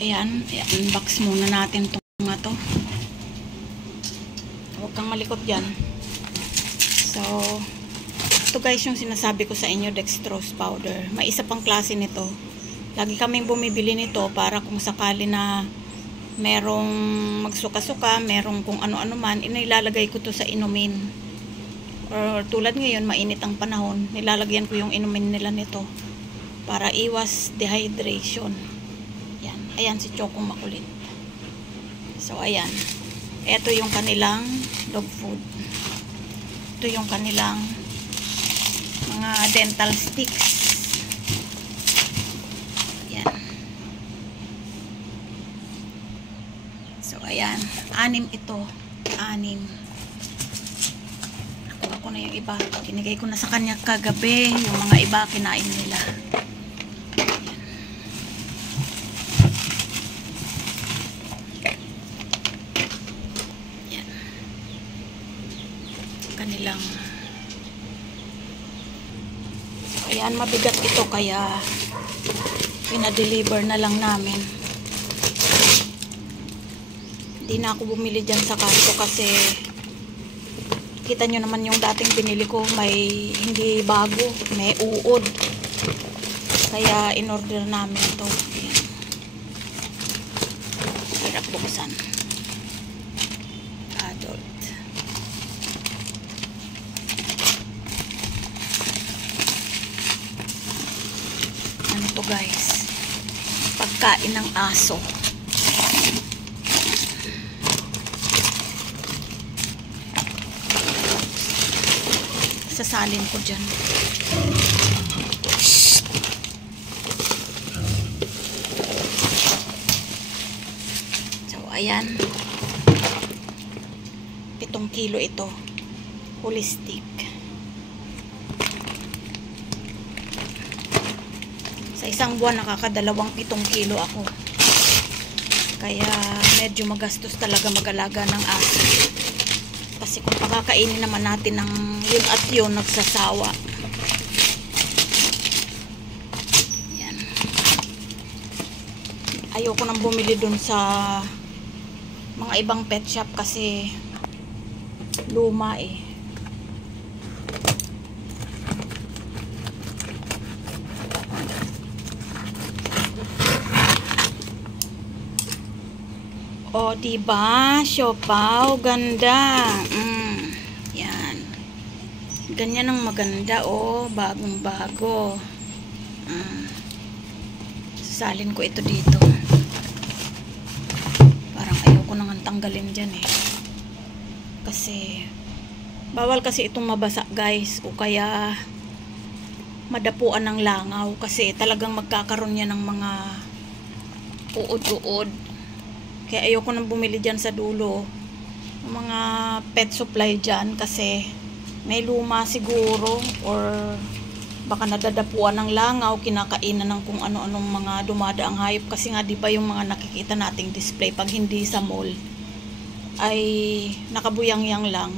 Ayan, unbox muna natin itong mga to. Huwag kang malikot dyan. So, ito guys yung sinasabi ko sa inyo, dextrose powder. May isa pang klase nito. Lagi kaming bumibili nito para kung sakali na merong magsuka-suka, merong kung ano-ano man, inilalagay ko to sa inumin. Or tulad ngayon, mainit ang panahon, nilalagyan ko yung inumin nila nito para iwas dehydration. Yan. Ayan si Chokong makulit. So, ayan. Ito yung kanilang dog food. Ito yung kanilang mga dental sticks. Yan. So, ayan. 6 ito. 6. Nakuha ko na yung iba. Kinigay ko na sa kanya kagabi. Yung mga iba, kinain nila. Kanilang ayan, mabigat ito kaya pinadeliver na lang namin. Hindi na ako bumili dyan sa kanto kasi kita nyo naman yung dating binili ko, may hindi bago, may uod, kaya in order namin ito. Ayan. Hirap buksan. Adult. To guys, pagkain ng aso. Sasalin ko dyan. So ayan, 7 kilo ito, holistic. Sa isang buwan nakakadalawang 7 kilo ako. Kaya medyo magastos talaga mag-alaga ng aso. Kasi kung pakakainin naman natin ng yun at yun, nagsasawa. Yan. Ayoko nang bumili dun sa mga ibang pet shop kasi luma eh. O, diba? Siopaw, ganda. Yan. Ganyan ang maganda, oh. Bagong-bago. Sasalin ko ito dito. Parang ayoko nang tanggalin dyan, eh. Kasi, bawal kasi itong mabasa, guys. O kaya, madapuan ng langaw. Kasi talagang magkakaroon yan ng mga uod-uod. Kaya ayoko nang bumili dyan sa dulo ng mga pet supply dyan kasi may luma siguro or baka nadadapuan ng langaw, kinakainan ng kung ano-anong mga dumadaang hayop kasi nga diba yung mga nakikita nating display pag hindi sa mall ay nakabuyang-yang lang.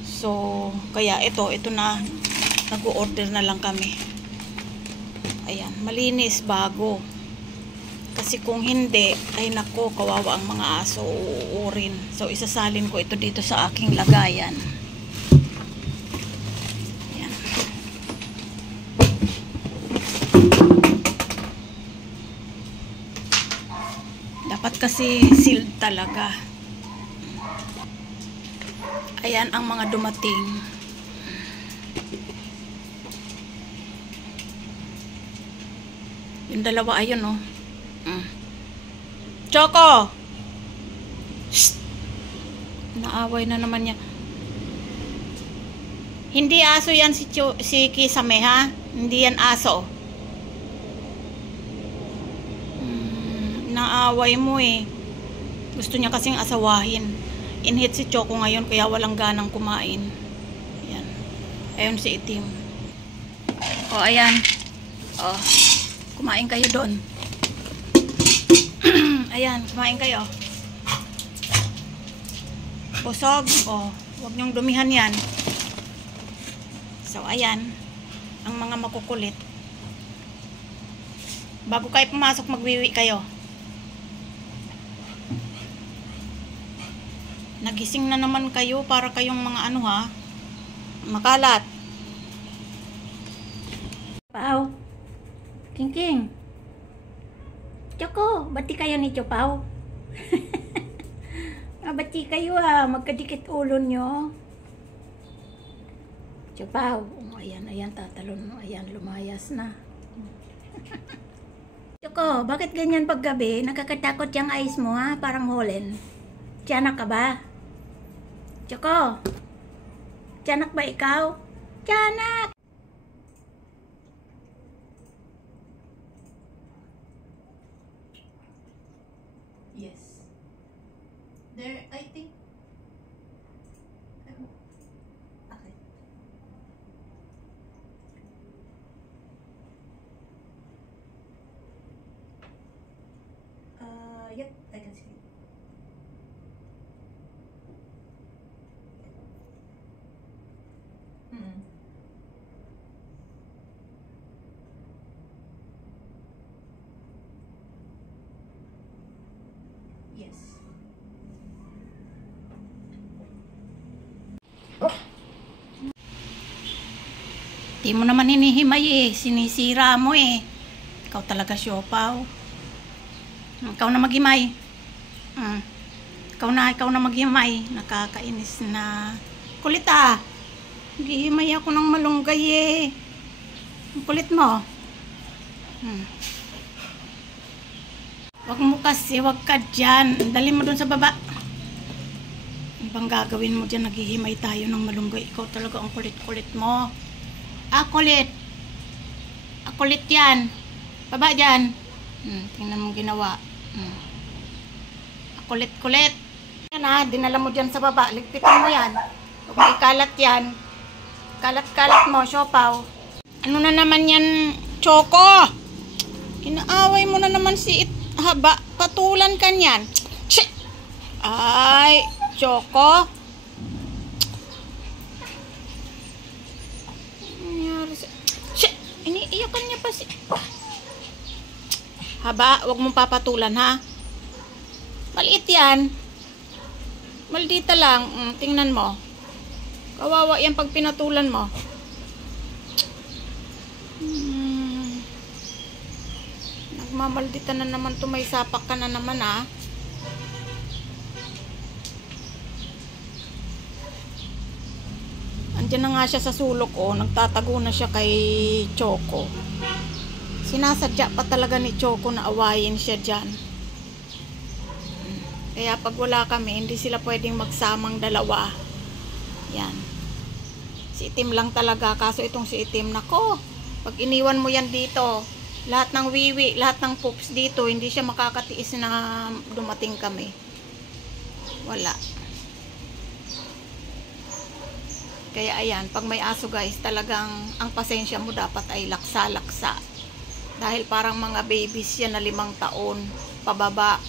So kaya ito na, nag-order na lang kami. Ayan, malinis, bago. Kasi kung hindi, ay nako, kawawa ang mga aso, uuurin. So, isasalin ko ito dito sa aking lagayan. Ayan. Dapat kasi sealed talaga. Ayan ang mga dumating. Yung dalawa, ayun, oh. Choco! Shh! Naaway na naman niya. Hindi aso yan si Kisame, ha? Hindi yan aso. Naaway mo eh. Gusto niya kasing asawahin. Inhit si Choco ngayon kaya walang ganang kumain. Ayan. Ayun si Itim. O, ayan. O, kumain kayo doon. Ayan, kumain kayo. Busog. O, huwag niyong dumihan yan. So, ayan. Ang mga makukulit. Bago kayo pumasok, magwiwi kayo. Nagising na naman kayo para kayong mga ano ha. Makalat. Pao. King. Choco, bati kayo ni Chopao. Bati kayo magkadikit ulo nyo. Chopao. Oh, ayan, tatalon mo. Ayan, lumayas na. Choco, bakit ganyan paggabi? Nakakatakot yung eyes mo ha? Parang holen. Tiyanak ka ba? Choco, tiyanak ba ikaw? Tiyanak! Yes. There, I think... Okay. Yep, I can see it. Yes. Di mo naman hinihimay sinisira mo Ikaw talaga siopaw. Ikaw na maghimay. Ikaw na maghimay. Nakakainis na. Kulit Naghihimay ako ng malunggay Ang kulit mo. Wag mo kasi, wag ka dyan. Dali mo dun sa baba. Ano bang gagawin mo dyan? Naghihimay tayo ng malunggay. Ikaw talaga ang kulit-kulit mo. Kulit. Kulit yan. Baba dyan. Tingnan mo ginawa. Kulit-kulit. Yan dinala mo dyan sa baba. Ligpitan mo yan. Huwag mo ikalat yan. Kalat-kalat mo, siopaw. Ano na naman yan, Choco? Inaaway mo na naman si Haba. Patulan ka niyan. Ay, Choco. Iniiyakan niya pa si... Haba, huwag mong papatulan ha. Maliit yan. Maldita lang. Tingnan mo. Kawawa yan pag pinatulan mo. Nagmamaldita na naman to. May sapak ka na naman Andiyan na nga siya sa sulok nagtatago na siya kay Choco. Sinasadya pa talaga ni Choco na awayin siya dyan. Kaya pag wala kami, hindi sila pwedeng magsamang dalawa. Yan. Si Itim lang talaga. Kaso itong si Itim, nako, pag iniwan mo yan dito, lahat ng wiwi, lahat ng poops dito, hindi siya makakatiis na dumating kami. Wala. Kaya ayan, pag may aso guys, talagang ang pasensya mo dapat ay laksa-laksa. Dahil parang mga babies yan na 5 taon, pababa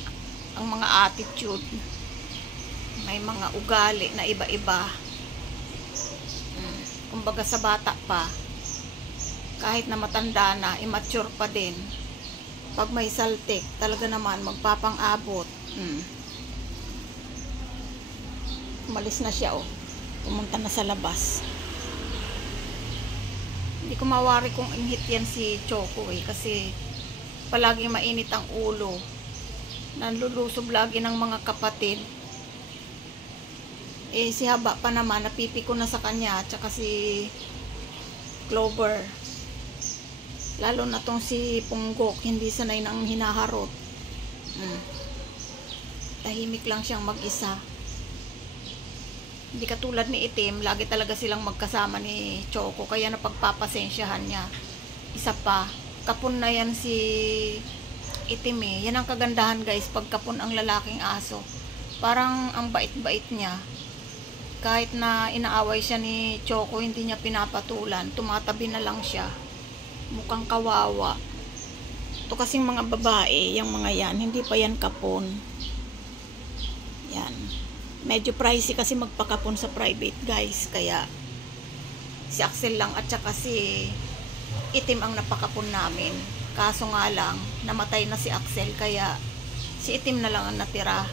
ang mga attitude. May mga ugali na iba-iba. Kumbaga sa bata pa, kahit na matanda na, immature pa din. Pag may saltik, talaga naman magpapang-abot. Umalis na siya pumunta na sa labas. Hindi ko mawari kung inhit yan si Choco kasi palagi mainit ang ulo. Nanlulusob lagi ng mga kapatid. Si Haba pa naman, napipiko na sa kanya, tsaka si Clover. Lalo na tong si Punggok, hindi sanay nang hinaharot. Tahimik lang siyang mag-isa. Hindi katulad ni Itim, lagi talaga silang magkasama ni Choco, kaya napagpapasensyahan niya. Isa pa, kapon na yan si Itim Yan ang kagandahan guys, pag kapon ang lalaking aso. Parang ang bait-bait niya. Kahit na inaaway siya ni Choco, hindi niya pinapatulan. Tumatabi na lang siya. Mukhang kawawa. Ito kasing mga babae, yung mga yan, hindi pa yan kapon. Yan. Medyo pricey kasi magpakapon sa private guys. Kaya si Axel lang at saka si Itim ang napakapon namin. Kaso nga lang, namatay na si Axel. Kaya si Itim na lang ang natira.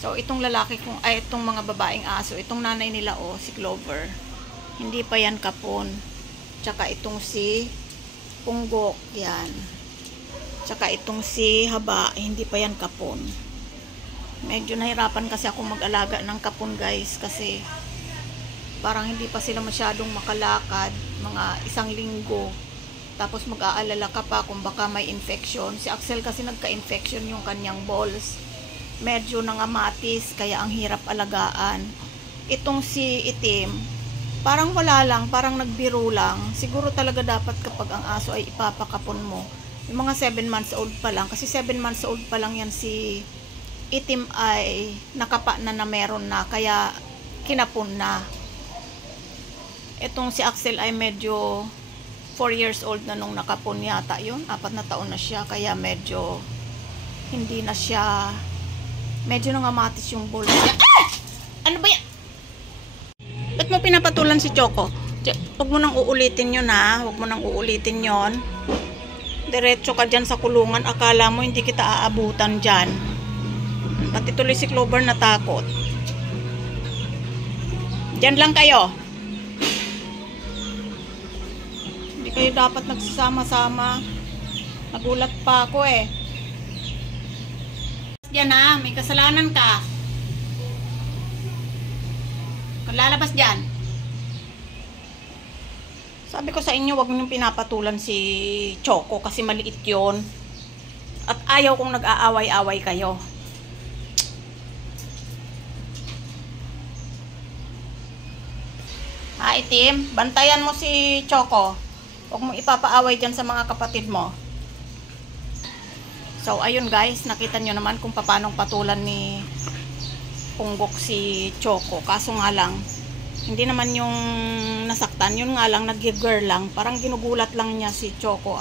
So, itong lalaki kong, ay, itong mga babaeng aso, itong nanay nila, oh, si Clover, hindi pa yan kapon. Tsaka itong si Punggok, yan. Tsaka itong si Haba, hindi pa yan kapon. Medyo nahirapan kasi ako mag-alaga ng kapon, guys, kasi parang hindi pa sila masyadong makalakad, mga 1 linggo. Tapos mag-aalala ka pa kung baka may infection. Si Axel kasi nagka-infection yung kanyang balls. Medyo nangamatis, kaya ang hirap alagaan. Itong si Itim, parang wala lang, parang nagbiro lang. Siguro talaga dapat kapag ang aso ay ipapakapon mo. Yung mga 7 months old pa lang, kasi 7 months old pa lang yan si Itim ay nakapa na meron na, kaya kinapon na. Itong si Axel ay medyo 4 years old na nung nakapon yata yun. 4 na taon na siya, kaya medyo hindi na siya, medyo nangamatis yung balls niya. Ah! Ano ba yan? Ba't mo pinapatulan si Choco? Huwag mo nang uulitin yun, ha? Huwag mo nang uulitin yun. Diretso ka dyan sa kulungan. Akala mo hindi kita aabutan dyan. Pati tuloy si Clover natakot. Dyan lang kayo. Hindi kayo dapat nagsasama-sama. Nagulat pa ako eh. Diyan ha, may kasalanan ka. Kung lalabas dyan. Sabi ko sa inyo, wag niyong pinapatulan si Choco kasi maliit yon. At ayaw kong nag-aaway-away kayo. Ha, Itim? Bantayan mo si Choco. Huwag mong ipapaaway dyan sa mga kapatid mo. So, ayun guys, nakita nyo naman kung paano patulan ni Punggok si Choco. Kaso nga lang, hindi naman yung nasaktan. Yun nga lang, nag-girl lang. Parang ginugulat lang niya si Choco.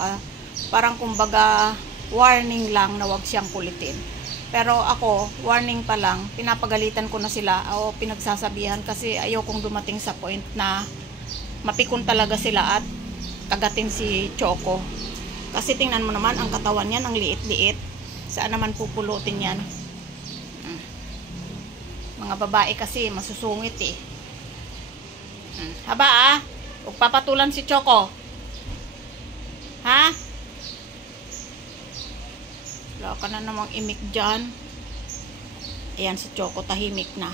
Parang kumbaga, warning lang na wag siyang kulitin. Pero ako, warning pa lang, pinapagalitan ko na sila o pinagsasabihan kasi ayaw kong dumating sa point na mapikon talaga sila at kagatin si Choco. Kasi tingnan mo naman, ang katawan niyan, ang liit-liit. Saan naman pupulutin yan? Mga babae kasi, masusungit eh. Haba ah, huwag papatulan si Choco. Ha? Wala ka na namang imik dyan. Ayan si Choco, tahimik na.